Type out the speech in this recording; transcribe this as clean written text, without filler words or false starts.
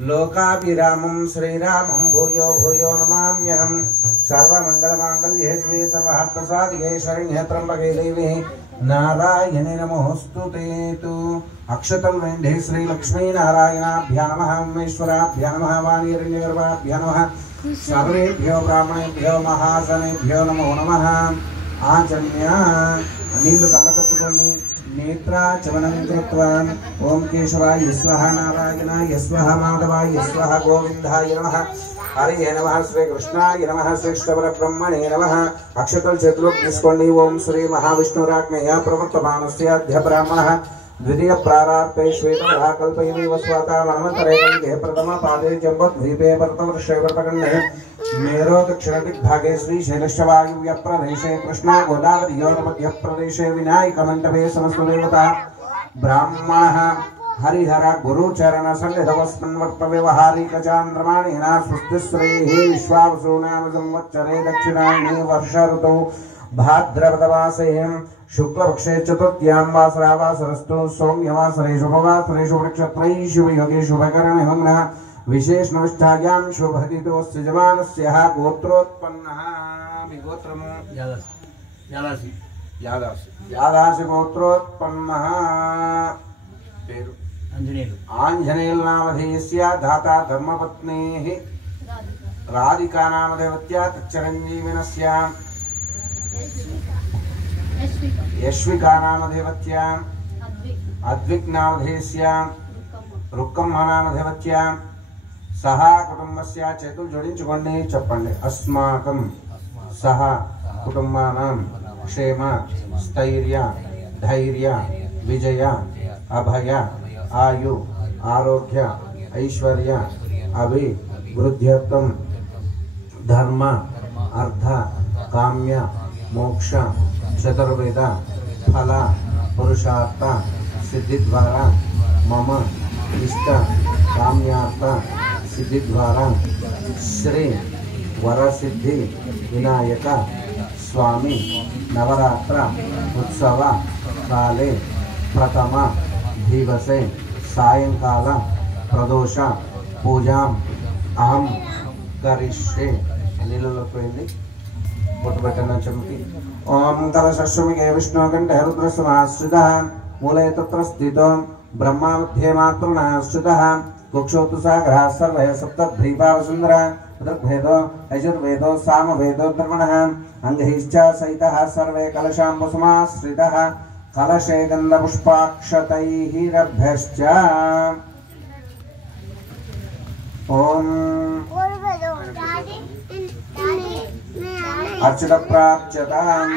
लोकाभिरामं श्रीरामं भूयो भूयो नमाम्यहं सर्वमंगलमांगल्ये शिवे सर्वार्थसाधिके शरण्ये त्र्यंबके देवी नारायणे नमोस्तुते। तु अक्षतं वेण्डे श्री लक्ष्मी नारायणाभ्यां नमः उमेश्वराभ्यां नमः वाणीरण्यगर्भाभ्यां नमः सर्वेभ्यो ब्राह्मणेभ्यो महाजनेभ्यो नमो नमः। आचम्य नीलु कलकत्तुकोंडि नेत्राचमनं कृत्वा ओम केशवाय स्वाहा नारायणाय स्वाहा माधवाय स्वाहा गोविंदाय नमः हरे नमः श्री कृष्णाय नमः श्रेष्ठपरब्रह्मणे नमः। अक्षतल चतुर्लोक తీసుకోండి। ओम श्री महाविष्णुराज्ञया प्रवर्तमानस्य अद्य ब्राह्मणः द्वितीय प्रारार्थे श्वेतः कल्पयिव स्वाता मनमन्तरेकं प्रथम पादे जम्बद्वीपे वर्तवर्षे वर्तकन्ने मेरो दक्षिणदिग्भागे श्रीशैलशवायुव्य प्रदेशे कृष्णा गोदावरीयोर्मध्ये प्रदेशे विनायकमण्डपे समस्तदेवता ब्राह्मणः हरिहर गुरुचरण सन्निधवस्मिन् वर्तव्यवहारिकचान्द्रमाणेन स्वस्तिश्रीः विश्वावसु नाम संवत्सरे दक्षिणायने वर्षऋतौ भाद्रपदमासे शुक्लपक्षे चतुर्थ्यां वासरावासरस्तु सौम्यवासरे शुभवासरेषु नक्षत्रैः शुभयोगे शुभकरणे मग्नः विशेषणविष्ठायां शुभदितोऽस्य जमानस्य गोत्रोत्पन्नः विगोत्रम् यादासि गोत्रोत्पन्नः पेरु आञ्जनेयु नामधेयस्य धाता धर्मपत्नेः राधिका नामदेवत्या तच्चिरञ्जीविनस्य यश्विका नामदेवत्या अद्विक् नामधेयस्य रुक्कम्म नामदेवत्या सह कुटुंबस्य చేతులు జోడించుకోండి చెప్పండి। अस्माकं सह कुटुंबानां क्षेम स्थैर्य धैर्य विजय अभय आयु आरोग्य ऐश्वर्य अभिवृद्ध्यर्थं धर्म अर्थ काम्य मोक्ष चतुर्वेद फल पुरुषार्थ सिद्धि द्वारा मम इष्ट काम्यार्थ सिद्धि द्वारा श्री वरसिद्धि विनायक स्वामी नवरात्र उत्सव काले प्रथम दिवसे सायंकाल प्रदोष पूजा अहम करिष्ये। ओम कलशश्वमिके विष्णुकण्ठे रुद्रसमाश्रितः मूले तत्र स्थितो ब्रह्मा मध्ये मातृणः स्थितः कुक्षोतु सागरः सर्वे सप्तद्वीपावसुन्दरः ऋग्वेदो यजुर्वेदो सामवेदो धर्मणः अंगैश्च सहितः सर्वे कलशाम्बुसमाश्रितः कलशे गन्धपुष्पाक्षतैः रभ्यश्च ओम अर्चित प्राच्यताम्